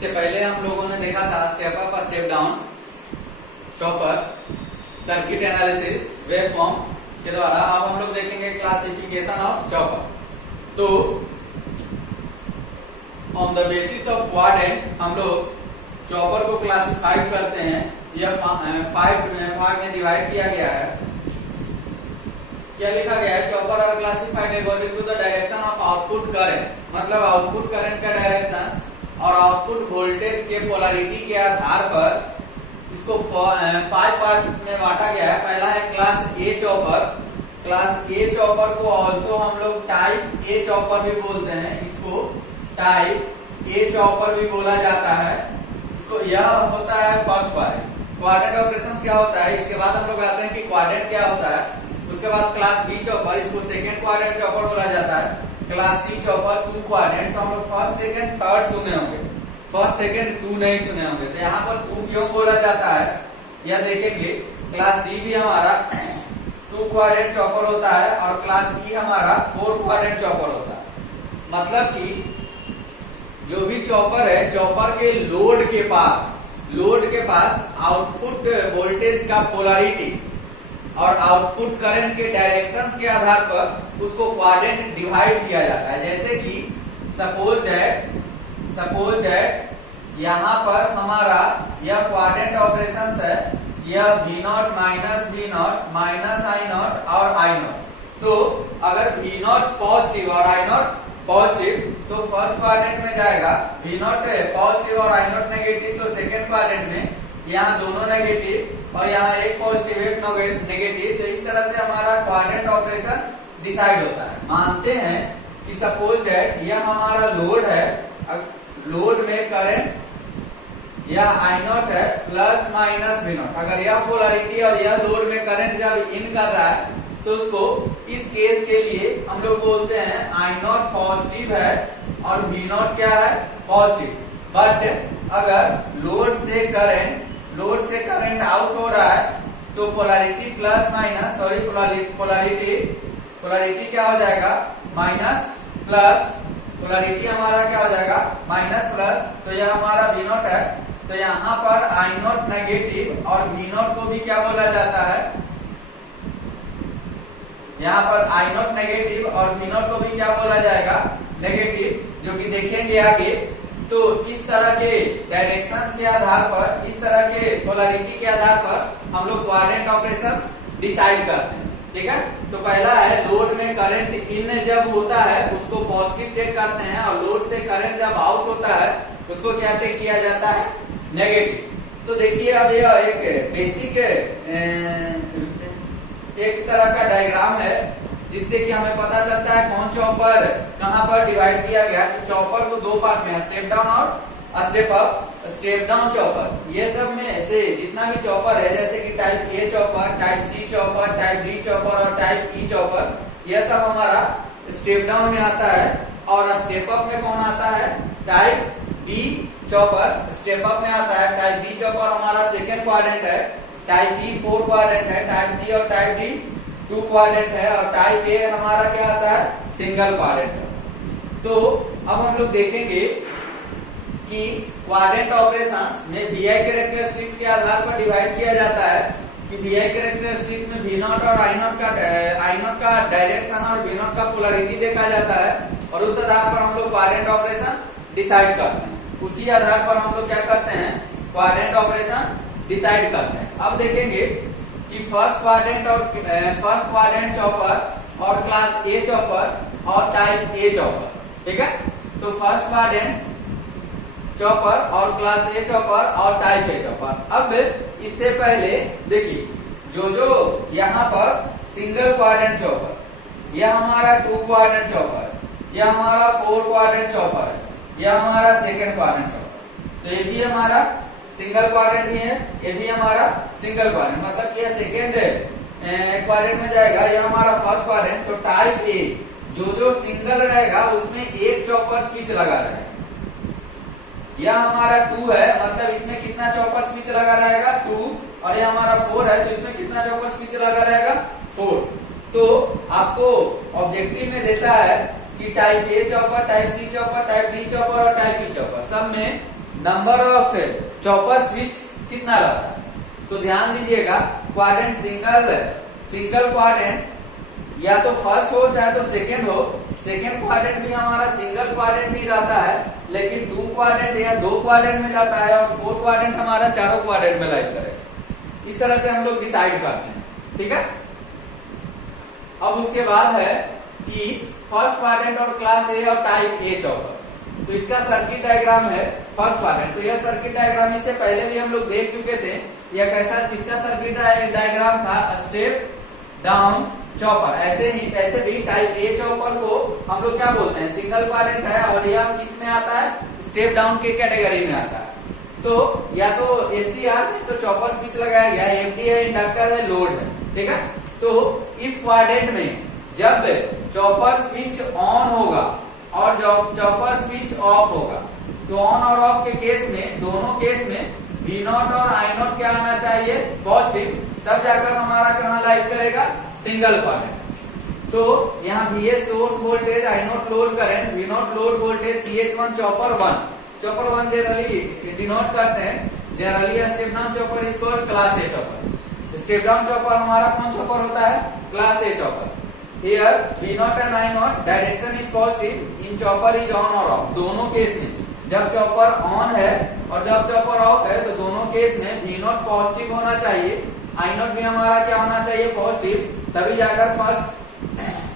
इससे पहले हम लोगों ने देखा था step up step down chopper, circuit analysis, wave form के द्वारा। अब हम लोग देखेंगे क्लासिफिकेशन ऑफ चॉपर। तो on the basis of quadrant हम लोग चॉपर को क्लासिफाइड करते हैं। यह 5 भाग में डिवाइड किया गया है। क्या लिखा गया है? Chopper are classified according to the direction of output current, मतलब आउटपुट करंट का डायरेक्शन और आउटपुट वोल्टेज के पोलैरिटी के आधार पर इसको 5 पार्ट में बांटा गया है। पहला है क्लास ए चॉपर। क्लास ए चॉपर को ऑल्सो हम लोग टाइप ए चॉपर भी बोलते हैं। इसको टाइप ए चॉपर भी बोला जाता है। इसको यह होता है फर्स्ट पार्ट। क्वाड्रेंट ऑपरेशंस क्या होता है, इसके बाद हम लोग आते हैं कि क्वाड्रेंट क्या होता है। उसके बाद क्लास बी चॉपर, इसको सेकेंड क्वाड्रेंट चॉपर बोला जाता है। Class C chopper 2 quadrant. तो हम लोग फर्स्ट सेकेंड थर्ड सुने होंगे, फर्स्ट सेकेंड 2 नहीं सुने होंगे। तो यहाँ पर 2 क्यों बोला जाता है यह देखेंगे। क्लास डी भी हमारा 2 क्वाड्रेंट चॉपर होता है और क्लास ई हमारा 4 क्वाड्रेंट चॉपर होता है। मतलब कि जो भी चॉपर है, चॉपर के लोड के पास आउटपुट वोल्टेज का पोलैरिटी और आउटपुट करंट के डायरेक्शंस के आधार पर उसको क्वाड्रेंट डिवाइड किया जाता है। जैसे कि सपोज दैट यहाँ पर हमारा यह क्वाड्रेंट ऑपरेशंस है। यह V0 माइनस I0 और I0। तो अगर V0 पॉजिटिव और I0 पॉजिटिव तो फर्स्ट क्वाड्रेंट में जाएगा। V0 पॉजिटिव और I0 नेगेटिव तो सेकेंड क्वाड्रेंट में। यहाँ दोनों नेगेटिव और यहाँ एक पॉजिटिव एक नेगेटिव। तो इस तरह से हमारा क्वाड्रेंट ऑपरेशन डिसाइड होता है। मानते हैं कि सपोज दैट यह हमारा लोड है। लोड में करंट यह I0 है प्लस माइनस V0। अगर यह पोलैरिटी और यह लोड में करंट जब इन कर रहा है तो उसको इस केस के लिए हम लोग बोलते हैं I0 पॉजिटिव है और V0 क्या है? पॉजिटिव। बट अगर लोड से करंट आउट हो रहा है तो पोलैरिटी प्लस माइनस, पोलैरिटी क्या हो जाएगा? Minus plus. पोलैरिटी हमारा क्या हो जाएगा? Minus plus. तो यह हमारा V0 है। तो यहाँ पर I0 नेगेटिव और V0 को भी क्या बोला जाता है? यहाँ पर I0 नेगेटिव और V0 को भी क्या बोला जाएगा? नेगेटिव, जो कि देखेंगे आगे। तो इस तरह के डायरेक्शंस के आधार पर, इस तरह के पोलैरिटी के आधार पर हम लोग क्वाड्रेंट ऑपरेशन डिसाइड करते हैं। ठीक है। तो पहला है लोड में करंट इन जब होता है उसको पॉजिटिव टेक करते हैं और लोड से करंट जब आउट होता है उसको क्या टेक किया जाता है? नेगेटिव। तो देखिए अब यह एक बेसिक एक तरह का डायग्राम है जिससे कि हमें पता चलता है कौन चॉपर कहां पर डिवाइड किया गया। तो चॉपर को 2 पार्ट में, स्टेप डाउन और step up. Step down chopper ये सब में से जितना भी चॉपर है, जैसे कि type A chopper, type C chopper, type D chopper और टाइप ई चॉपर, यह सब हमारा स्टेप डाउन में आता है। और स्टेप अप में कौन आता है? Type D chopper step up में आता है। टाइप डी चॉपर हमारा सेकेंड क्वाड्रेंट है। टाइप बी 4 क्वाड्रेंट है। टाइप सी और टाइप डी 2 क्वाड्रेंट है। और टाइप ए हमारा क्या आता है? सिंगल क्वाड्रेंट है। तो अब हम लोग देखेंगे कि क्वाड्रेंट ऑपरेशंस में VI कैरेक्टरिस्टिक्स के आधार पर डिवाइड किया जाता है। कि VI कैरेक्टरिस्टिक्स में V0 और I0 का डायरेक्शन और V0 का पोलैरिटी देखा जाता है और उस आधार पर हम लोग क्वाड्रेंट ऑपरेशन डिसाइड करते हैं। उसी आधार पर हम लोग क्या करते हैं? क्वाड्रेंट ऑपरेशन डिसाइड करते हैं। अब देखेंगे कि फर्स्ट क्वाड्रेंट चॉपर और क्लास ए चॉपर और टाइप ए चॉपर। ठीक है। तो फर्स्ट क्वाड्रेंट चॉपर और क्लास ए चॉपर और टाइप ए चॉपर। अब इससे पहले देखिए जो यहाँ पर सिंगल क्वाड्रेंट चॉपर, यह हमारा 2 क्वाड्रेंट चॉपर, यह हमारा 4 क्वाड्रेंट चॉपर है, यह हमारा सेकेंड क्वाड्रेंट चॉपर। तो ये भी हमारा सिंगल क्वाड्रेंट भी है, ये भी हमारा सिंगल क्वाड्रेंट, मतलब ये सेकेंड क्वाड्रेंट में जाएगा। यह हमारा फर्स्ट क्वाड्रेंट। तो टाइप ए जो सिंगल रहेगा उसमें एक चॉपर स्विच लगा रहेगा। यह हमारा 2 है, मतलब इसमें कितना चॉपर स्विच लगा रहेगा? 2। और यह हमारा 4 है तो इसमें कितना चॉपर स्विच लगा रहेगा? 4। तो आपको ऑब्जेक्टिव में देता है कि type A chopper, type C chopper, type D chopper और टाइप ई चॉपर सब में नंबर ऑफ चॉपर स्विच कितना रहता है। तो ध्यान दीजिएगा, क्वाड्रेंट सिंगल क्वाड्रेंट या तो फर्स्ट हो चाहे तो सेकेंड हो, सेकेंड क्वाड्रेंट भी हमारा सिंगल क्वाड्रेंट ही रहता है, लेकिन 2 क्वाड्रेंट या 2 क्वाड्रेंट में रहता है, और 4 क्वाड्रेंट हमारा चारों क्वाड्रेंट में लाइज करेगा। इस तरह से हम लोग डिसाइड करते हैं, ठीक है। अब उसके बाद है कि फर्स्ट क्वाड्रेंट और क्लास ए और टाइप ए चॉपर, तो इसका सर्किट डायग्राम है फर्स्ट क्वाड्रेंट। तो यह सर्किट डायग्राम इससे पहले भी हम लोग देख चुके थे। यह कैसा, इसका सर्किट डायग्राम था स्टेप डाउन चॉपर। ऐसे भी टाइप ए चॉपर को हम लोग क्या बोलते हैं, सिंगल क्वाड्रेंट है, और यह किस में आता है, स्टेप डाउन के कैटेगरी में आता है। तो या तो एसीआर में तो चॉपर स्विच लगाया गया, एफडी है, इंडक्टर है, लोड है, ठीक है। तो इस क्वाड्रेंट में जब चॉपर स्विच ऑन होगा और चॉपर स्विच ऑफ होगा, तो ऑन और ऑफ के केस में, दोनों केस में V0 और I0 क्या आना चाहिए, पॉजिटिव, तब जाकर हमारा कहाँ लाइज करेगा, सिंगल क्वाड्रेंट। तो यहाँ VS source voltage, I0 load current, V0 load voltage, CH1 chopper 1 generally denote करते हैं, generally step down chopper is called class A chopper. Step down chopper हमारा कौन चॉपर होता है, class A chopper. Here V0 and I0 direction is positive, in chopper is on और of. दोनों case में जब चॉपर ऑन है और जब चॉपर ऑफ है, तो दोनों केस में V0 पॉजिटिव होना चाहिए, I0 भी हमारा क्या होना चाहिए, पॉजिटिव, तभी जाकर फर्स्ट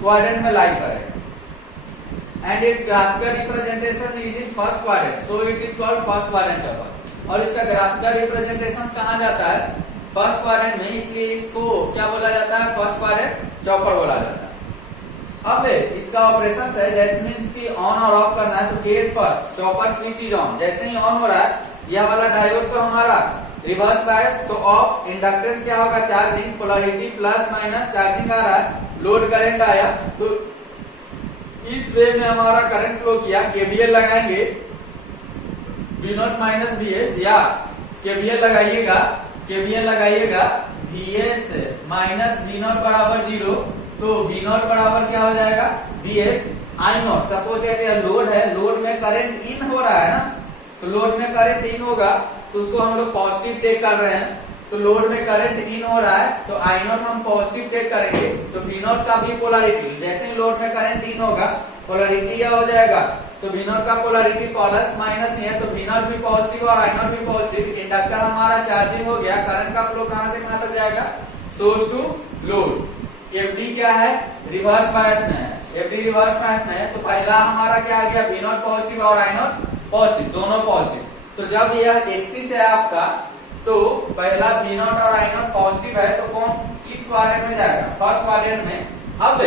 क्वाड्रेंट में लाइज करेगा। And it's graphical representation is in first quadrant, so it is called first quadrant chopper. और इसका ग्राफिकल रिप्रेजेंटेशन कहाँ जाता है, फर्स्ट क्वाड्रेंट में, इसलिए इसको क्या बोला जाता है, फर्स्ट क्वाड्रेंट चॉपर बोला जाता है। अब इसका ऑपरेशन है, दैट मींस कि ऑन और ऑफ करना है। तो case first, chopper switch is on, जैसे ही ऑन हो रहा है, यह वाला डायोड तो हमारा रिवर्स बायस, तो ऑफ, इंडक्टेंस क्या होगा, charging, polarity plus minus, charging आ रहा है, लोड करंट आया, तो इस वे में हमारा करंट फ्लो किया। केवीएल लगाएंगे, V0 माइनस VS, या केवीएल लगाइएगा VS माइनस V0 बराबर 0, तो V0 बराबर क्या हो जाएगा, VS I0। Suppose that load है, लोड में करंट इन हो रहा है ना, तो लोड में करंट इन होगा तो उसको हम लोग पॉजिटिव टेक कर रहे हैं। तो लोड में करंट इन हो रहा है तो I0 हम पॉजिटिव टेक करेंगे, तो V0 का भी पोलैरिटी, जैसे ही लोड में करंट इन होगा पोलैरिटी क्या हो जाएगा, तो V0 का पोलैरिटी प्लस माइनस ही है, तो V0 भी पॉजिटिव और I0 भी पॉजिटिव। इंडक्टर हमारा चार्जिंग हो गया, करंट का फ्लो कहां से कहां तक जाएगा, सोर्स टू लोड। एफडी क्या है, रिवर्स बायस में है, एफडी रिवर्स बायस में है, तो पहला हमारा क्या आ गया, V0 पॉजिटिव और I0 पॉजिटिव, दोनों पॉजिटिव। तो जब यह एक्सिस है आपका, तो पहला V0 और I0 पॉजिटिव है, तो कौन किस क्वाड्रेंट में जाएगा, फर्स्ट क्वाड्रेंट में। अब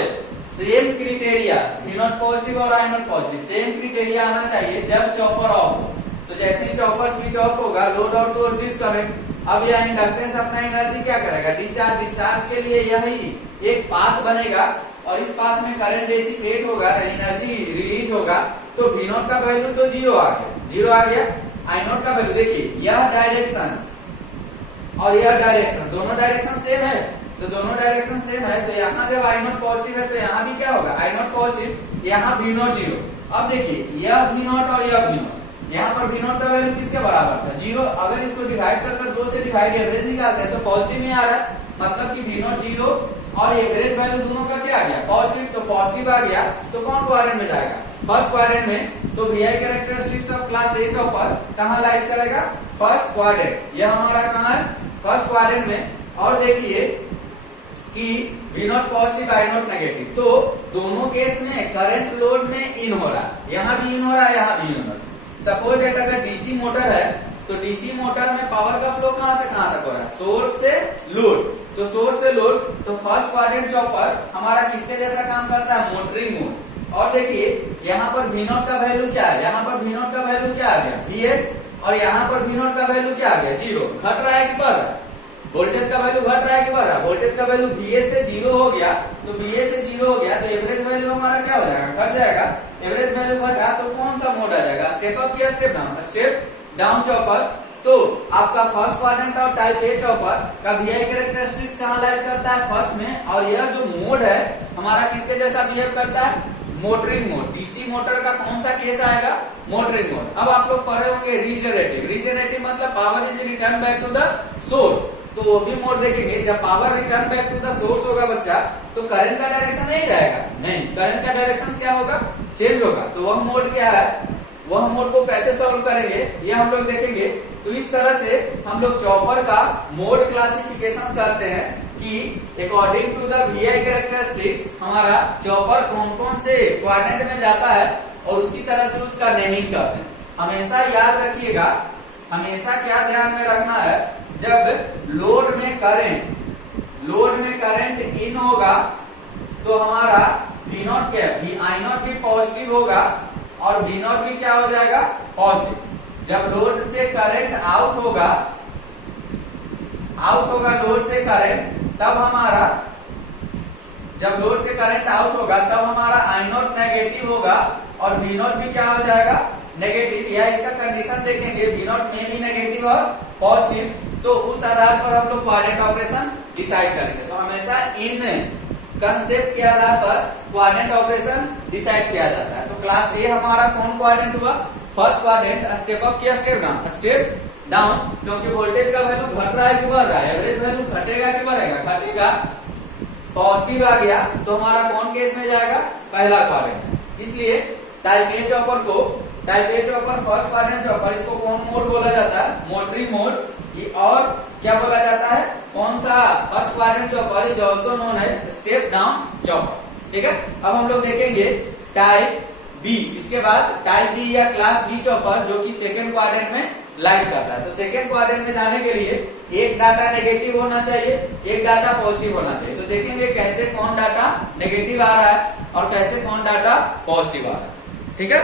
सेम क्रिटेरिया, V0 पॉजिटिव और I0 पॉजिटिव, सेम क्रिटेरिया आना चाहिए जब चॉपर ऑफ हो। तो जैसे ही चॉपर स्विच ऑफ होगा, लोड और सोर्स डिस्कनेक्ट, अब यह इंडक्टेंस अपना एनर्जी क्या करेगा, डिस्चार्ज के लिए यही एक पाथ बनेगा, और इस पाथ में करंट डिसिपेट होगा, एनर्जी रिलीज होगा। तो V0 का वैल्यू तो 0 आ गया, I0 का वैल्यू देखिए, यह डायरेक्शन और यह डायरेक्शन, दोनों डायरेक्शन सेम है, तो दोनों डायरेक्शन सेम है, तो यहाँ जब I0 पॉजिटिव है तो यहाँ भी क्या होगा, I0 पॉजिटिव, यहाँ V0 0। अब देखिए, यह V0 और यह V0, यहाँ पर V0 का वैल्यू किसके बराबर था, 0। अगर इसको डिवाइड कर 2 से डिवाइड एवरेज निकालते हैं तो पॉजिटिव में आ रहा है, मतलब कि V0 0 और एवरेज वैल्यू दोनों का क्या आ गया, पॉजिटिव। तो पॉजिटिव आ गया, तो कौन क्वाड्रेंट में जाएगा, फर्स्ट क्वाड्रेंट में। तो VI characteristics of class A chopper कहाँ लाइज करेगा, फर्स्ट क्वाड्रेंट। यह हमारा कहाँ है, फर्स्ट क्वाड्रेंट में। और देखिए कि V0 पॉजिटिव, I0 नेगेटिव, तो दोनों केस में करंट लोड में इन हो रहा है, यहाँ भी इन हो रहा है, यहाँ भी इन हो रहा है। सपोज दैट अगर डीसी मोटर है, तो डीसी मोटर में पावर का फ्लो कहां से कहां तक हो रहा है, सोर्स से लोड। तो सोर्स से लोड, तो फर्स्ट क्वाड्रेंट चॉपर हमारा किसके जैसा काम करता है, मोटरिंग मोड। और देखिए यहाँ पर V0 का वैल्यू क्या है, यहाँ पर V0 का वैल्यू क्या आ गया, VS, और यहाँ पर V0 का वैल्यू क्या आ गया, 0। घट रहा है कि बढ़ रहा है, वोल्टेज का वैल्यू घट रहा है कि बढ़ रहा है, वोल्टेज का वैल्यू VS से 0 हो गया, तो VS से 0 हो गया, तो एवरेज वैल्यू हमारा क्या हो जाएगा, घट जाएगा। एवरेज वैल्यू घटा तो कौन सा मोड आ जाएगा, स्टेप अप या step down, step down chopper. तो आपका फर्स्ट क्वाड्रेंट और टाइप ए चॉपर का VI कैरेक्टरिस्टिक्स कहाँ लाइव करता है, फर्स्ट में। और यह जो मोड है हमारा किसके जैसा बिहेव करता है, मोटरिंग मोड। डीसी मोटर का कौन सा केस आएगा? Motoring mode. अब आप लोग पढ़े होंगे रीजनरेटिव। रीजनरेटिव मतलब power is return back to the source. तो वो भी मोड देखेंगे, जब power return back to the source होगा बच्चा, तो करंट का डायरेक्शन नहीं जाएगा, नहीं, करंट का डायरेक्शन क्या होगा? चेंज होगा। तो वह मोड क्या है, वह मोड को कैसे सॉल्व करेंगे ये हम लोग देखेंगे। तो इस तरह से हम लोग चॉपर का मोड क्लासिफिकेशन करते हैं कि according to the VI characteristics हमारा चॉपर कौन कौन से क्वाड्रेंट में जाता है और उसी तरह से उसका नेमिंग करते हैं। हमेशा याद रखिएगा, हमेशा क्या ध्यान में रखना है, जब लोड में करंट इन होगा तो हमारा V0 क्या, I0 भी पॉजिटिव होगा और V0 भी क्या हो जाएगा? पॉजिटिव। जब लोड से करंट आउट होगा लोड से करंट, तब हमारा, जब लोड से करंट आउट होगा तब हमारा I0 नेगेटिव होगा और V0 भी क्या हो जाएगा? नेगेटिव। या इसका कंडीशन देखेंगे, V0 में भी नेगेटिव और पॉजिटिव, तो उस आधार पर हम लोग क्वाड्रेंट ऑपरेशन डिसाइड करेंगे। तो हमेशा इन कंसेप्ट के आधार पर क्वाड्रेंट ऑपरेशन डिसाइड किया जाता है। तो क्लास ए हमारा कौन क्वाड्रेंट हुआ? First quadrant. स्टेप अप किया, स्टेप डाउन, स्टेप डाउन, क्योंकि वोल्टेज का वैल्यू घट रहा है कि बढ़ रहा है? एवरेज वैल्यू घटेगा कि बढ़ेगा? घटेगा। पॉजिटिव आ गया तो हमारा कौन केस में जाएगा? पहला क्वाड्रेंट। इसलिए टाइप ए चॉपर को, type A chopper first quadrant chopper, इसको कौन मोड बोला जाता है? Motoring mode. और क्या बोला जाता है? कौन सा? First quadrant chopper is also known as step down chopper. ठीक है। अब हम लोग देखेंगे टाइप बी। इसके बाद टाइप बी या क्लास बी चॉपर, जो कि सेकेंड क्वाड्रेंट में लाइज करता है। तो सेकेंड क्वाड्रेंट में जाने के लिए एक डाटा नेगेटिव होना चाहिए, एक डाटा पॉजिटिव होना चाहिए। तो देखेंगे कैसे कौन डाटा नेगेटिव आ रहा है और कैसे कौन डाटा पॉजिटिव आ रहा है। ठीक है।